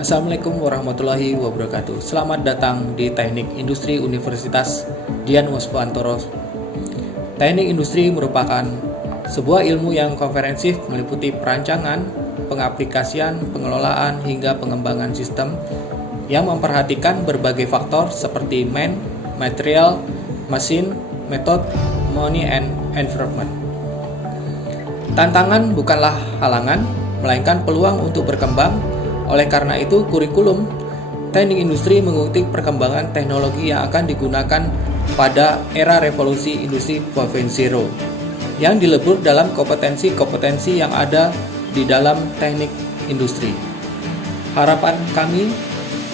Assalamualaikum warahmatullahi wabarakatuh. Selamat datang di Teknik Industri Universitas Dian Waswantoro. Teknik industri merupakan sebuah ilmu yang komprehensif meliputi perancangan, pengaplikasian, pengelolaan, hingga pengembangan sistem yang memperhatikan berbagai faktor seperti man, material, mesin, method, money, and environment. Tantangan bukanlah halangan, melainkan peluang untuk berkembang. Oleh karena itu, kurikulum teknik industri mengikuti perkembangan teknologi yang akan digunakan pada era revolusi industri 4.0 yang dilebur dalam kompetensi-kompetensi yang ada di dalam teknik industri. Harapan kami,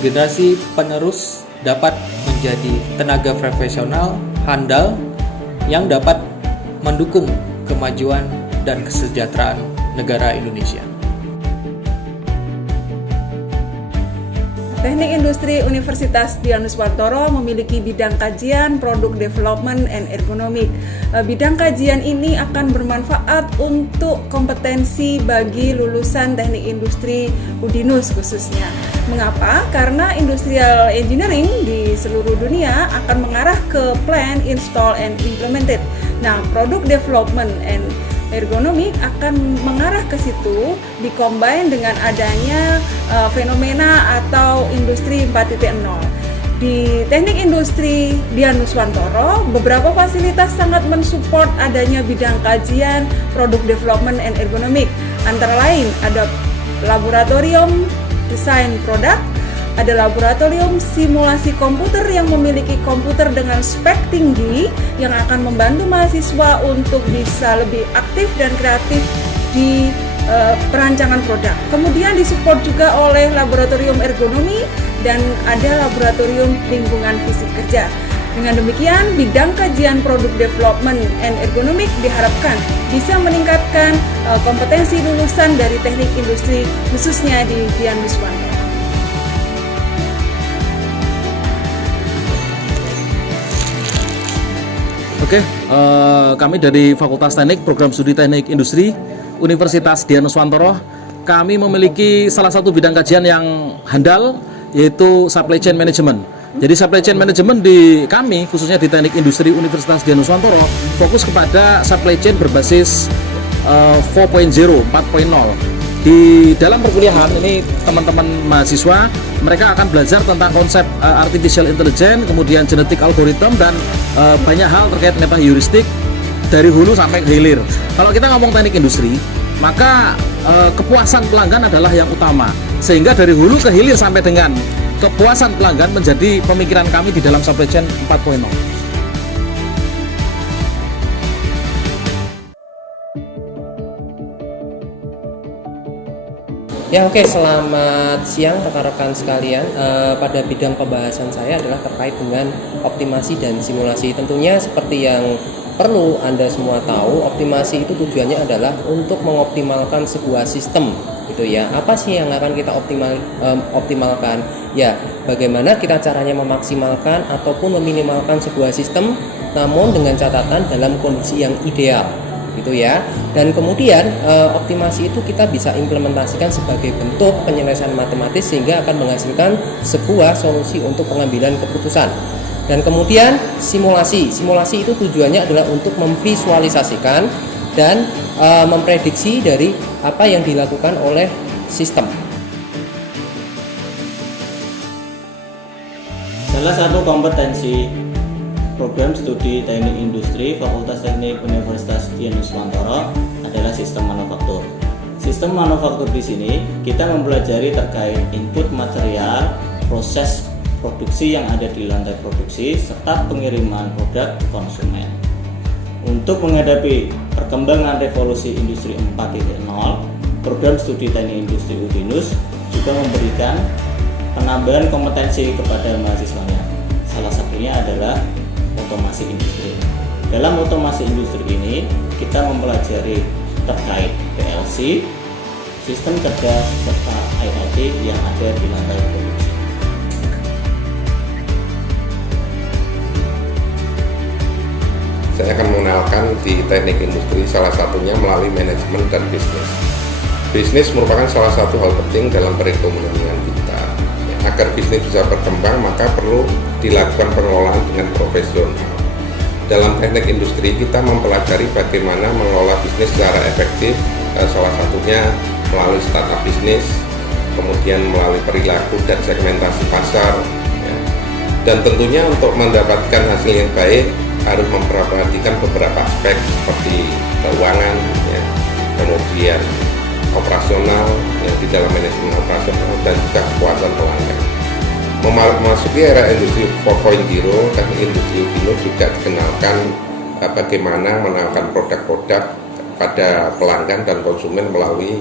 generasi penerus dapat menjadi tenaga profesional handal yang dapat mendukung kemajuan dan kesejahteraan negara Indonesia. Teknik Industri Universitas Dian Waswantoro memiliki bidang kajian, produk development, and ergonomik. Bidang kajian ini akan bermanfaat untuk kompetensi bagi lulusan teknik industri UDINUS khususnya. Mengapa? Karena industrial engineering di seluruh dunia akan mengarah ke plan, install, and implemented. Nah, produk development and ergonomik akan mengarah ke situ, dikombin dengan adanya fenomena atau industri 4.0. Di teknik industri Dian Waswantoro, beberapa fasilitas sangat mensupport adanya bidang kajian, produk development and ergonomik. Antara lain ada laboratorium desain produk, ada laboratorium simulasi komputer yang memiliki komputer dengan spek tinggi yang akan membantu mahasiswa untuk bisa lebih aktif dan kreatif di perancangan produk. Kemudian disupport juga oleh laboratorium ergonomi dan ada laboratorium lingkungan fisik kerja. Dengan demikian, bidang kajian produk development and ergonomik diharapkan bisa meningkatkan kompetensi lulusan dari teknik industri khususnya di Dian Waswantoro. Oke, kami dari Fakultas Teknik Program Studi Teknik Industri Universitas Dian Waswantoro, kami memiliki salah satu bidang kajian yang handal, yaitu supply chain management. Jadi supply chain management di kami, khususnya di Teknik Industri Universitas Dian Waswantoro, fokus kepada supply chain berbasis 4.0. Di dalam perkuliahan ini teman-teman mahasiswa mereka akan belajar tentang konsep artificial intelligence, kemudian genetic algorithm, dan banyak hal terkait meta heuristik dari hulu sampai ke hilir. Kalau kita ngomong teknik industri, maka kepuasan pelanggan adalah yang utama, sehingga dari hulu ke hilir sampai dengan kepuasan pelanggan menjadi pemikiran kami di dalam supply chain 4.0. Ya oke, selamat siang rekan-rekan sekalian. Pada bidang pembahasan saya adalah terkait dengan optimasi dan simulasi. Tentunya seperti yang perlu Anda semua tahu, optimasi itu tujuannya adalah untuk mengoptimalkan sebuah sistem, gitu ya. Apa sih yang akan kita optimalkan? Ya, bagaimana kita caranya memaksimalkan ataupun meminimalkan sebuah sistem, namun dengan catatan dalam kondisi yang ideal, gitu ya. Dan kemudian optimasi itu kita bisa implementasikan sebagai bentuk penyelesaian matematis sehingga akan menghasilkan sebuah solusi untuk pengambilan keputusan. Dan kemudian simulasi itu tujuannya adalah untuk memvisualisasikan dan memprediksi dari apa yang dilakukan oleh sistem. Salah satu kompetensi program studi teknik industri Fakultas Teknik Universitas Dian Waswantoro adalah sistem manufaktur. Sistem manufaktur di sini kita mempelajari terkait input material, proses produksi yang ada di lantai produksi, serta pengiriman produk ke konsumen. Untuk menghadapi perkembangan revolusi industri 4.0, program studi teknik industri UDINUS juga memberikan penambahan kompetensi kepada mahasiswanya. Salah satunya adalah otomasi industri. Dalam otomasi industri ini kita mempelajari terkait PLC, sistem cerdas, serta IoT yang ada di lantai produksi. Saya akan mengenalkan di teknik industri, salah satunya melalui manajemen dan bisnis. Bisnis merupakan salah satu hal penting dalam perekonomian kita. agar bisnis bisa berkembang maka perlu dilakukan pengelolaan dengan profesional. Dalam teknik industri kita mempelajari bagaimana mengelola bisnis secara efektif, salah satunya melalui startup bisnis, kemudian melalui perilaku dan segmentasi pasar, ya. Dan tentunya untuk mendapatkan hasil yang baik harus memperhatikan beberapa aspek seperti keuangan, ya, kemudian operasional, yang di dalam manajemen operasional, dan juga kepuasan pelanggan. Memasuki era industri 4.0, teknik industri juga dikenalkan bagaimana menawarkan produk-produk pada pelanggan dan konsumen melalui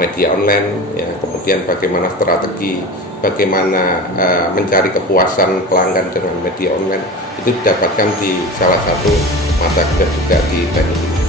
media online, ya, kemudian bagaimana strategi, bagaimana mencari kepuasan pelanggan dengan media online itu didapatkan di salah satu mata kerja juga di teknik.